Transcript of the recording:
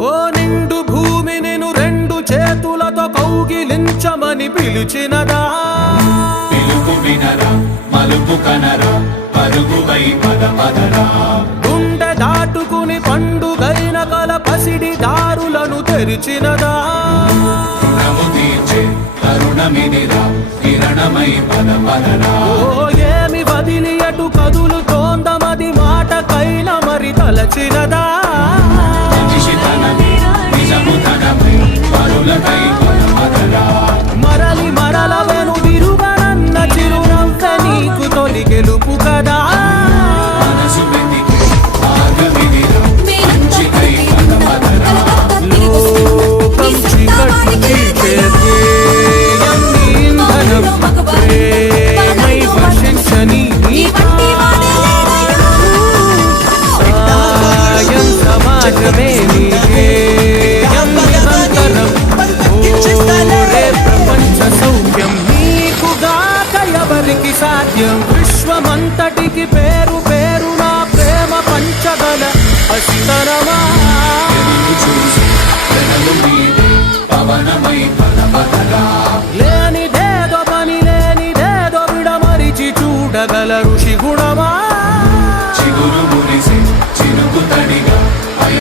ఓ నిండు భూమి నిన్ను రెండు చేతులతో కౌగిలించమని పిలిచినదా పిలుపు వినరా మలుపు కనరా పరుగువై పద పదరా గుండె దాటుకుని పండుగైన కల పసిడి దారులను తెరిచినదా రుణము తీర్చే తరుణమిదిరా కిరణమై పద పదరా ఓ ఏమి వదిలి అటు కదులుతోందమది మాటకైన మరి తలచినదా మనిషితనమే నిజముతనమై పరులకై పద పదరా మరలి మరల వెను విరుగనన్న చిరునవ్వె నీకు తొలి గెలుపు కదా మనసు వెతికి మార్గమిదిరా మంచికై పద పదరా లోకం చీకట్లు చీల్చే ధ్యేయం నీ ఇంధనం ప్రేమై వర్షించని నీ సాయం సమాజమే నీ ధ్యేయం నిరంతరం ఓరే ప్రపంచ సౌఖ్యం నీకుగాక ఎవరికి సాధ్యం విశ్వమంతటికి పేరు పేరు నా ప్రేమ పంచగల అస్తరమా చూసి జనలు మీదే పవనమై పద పదరా లేనిదేదో పని లేనిదేదో విడమరిచి చూడగల ఋషి గుణమా